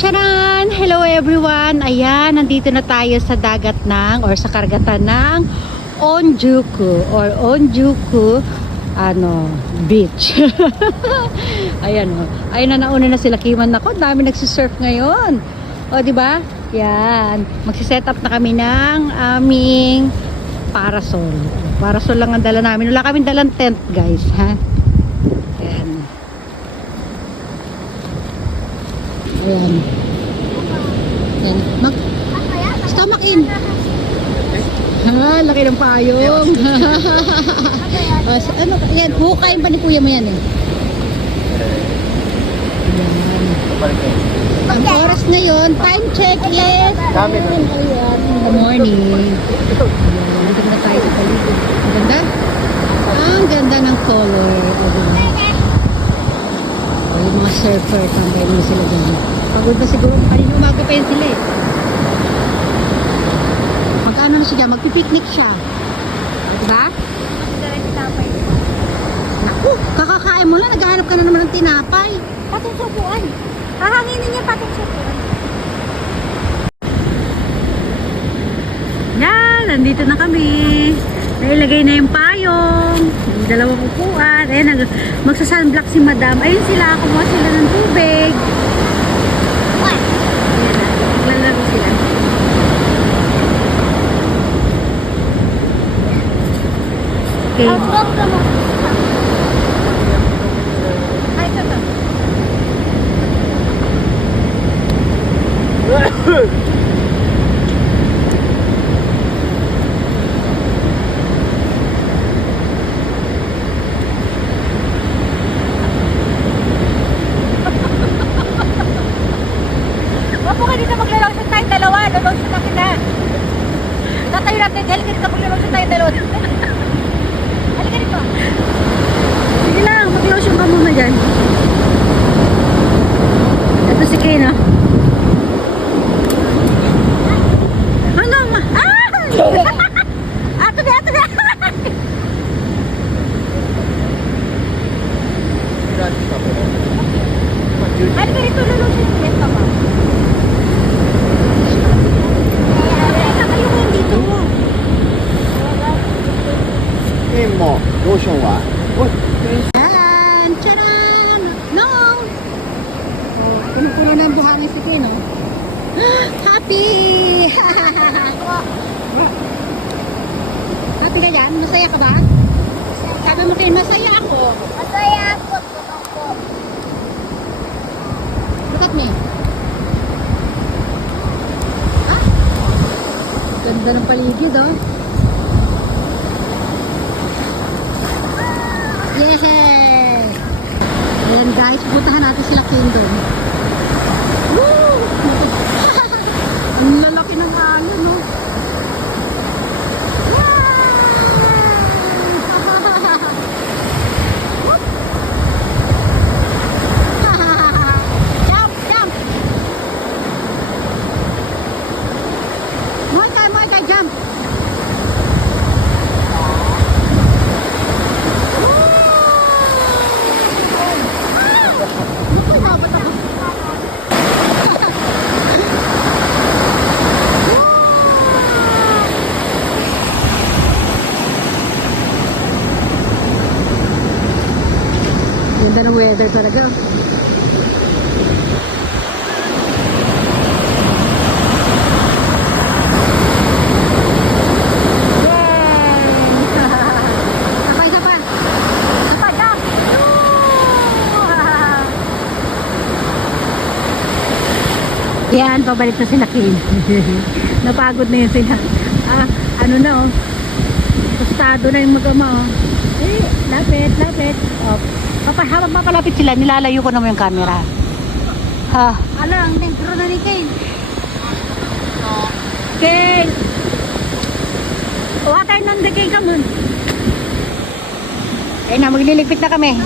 Charan! Hello everyone! Ayan, nandito na tayo sa dagat ng or sa karagatan ng Onjuku Beach. Ayan o. Ayun na, nauna na sila Kiman. Ako, dami nagsisurf ngayon. O, di ba? Yan. Magsiset up na kami ng aming parasol. Parasol lang ang dala namin. Wala kaming dalang tent, guys. Ha? Ayan. Ayan. Ayan. Stomach in. Ha, laki ng payong. Ano, yan, hukain pa ni kuya mo yan eh. Ayan. Ang oras ngayon, time check is ayan, in the morning. Ayan, dito na tayo sa paligid. Ang ganda? Ang ganda ng color. Yung mga surfer, tambay mo sila dyan. Pagod na siguro, kanina umaga pa yan sila eh. Magkano na siya? Magpipiknik siya. Diba? Naku, kakakain mo lang, naghahanap ka na naman ng tinapay. Patong subuan. Hahanginin niya patong subuan. Yan, nandito na kami. Nailagay na yung payong. Yung dalawang upuan. Ayan, magsasunblock si madam. Ayun sila, kumuha sila ng tubig. What? Ayan, naglalaro sila. Okay. Ang bongga mo. Ay, ito to. Wapo ka dito maglalawsan tayong dalawa. Lalawsan na kita. Tatayo natin. Dahil ka dito maglalawsan tayong dalawa. Halika dito. Sige lang, mag-lotion ka muna dyan. Ito si Kena. Hanggang ma... Ah! Ato na, ato na! Halika dito. Lalawsan yung best pa. Halika kayo ngayon dito. 面膜ローションは Yan! Charan! No! Oh, puno-puno na ang buhangin si Kena. Happy! Happy ka dyan? Masaya ka ba? Sabi mo kayo, masaya ako. Masaya ako. Tulong ko. Look at me. Ha? Ganda ng paligid, oh. Yes! Ayan guys, puntahan natin sila Kingdom. Woo! Ang lalaki ng alon, no? Jump! Jump! Muay Thai, jump! Naku, dapat ako. Ganda ng weather talaga. Yay! Isa pa. Napadam. Yan, pabalik na sila Kim. Napagod na yun sila. Ano na oh. Tostado na yung mag-ama oh. Eh, lapit. Oh. Habang papalapit sila, nilalayo ko naman yung camera. Ha? Ano, ang negro na ni Kane. Kane! Water nang the Kane ka mun. Ayun na, magliligpit na kami.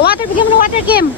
Water, bigyan mo ng water, Kim.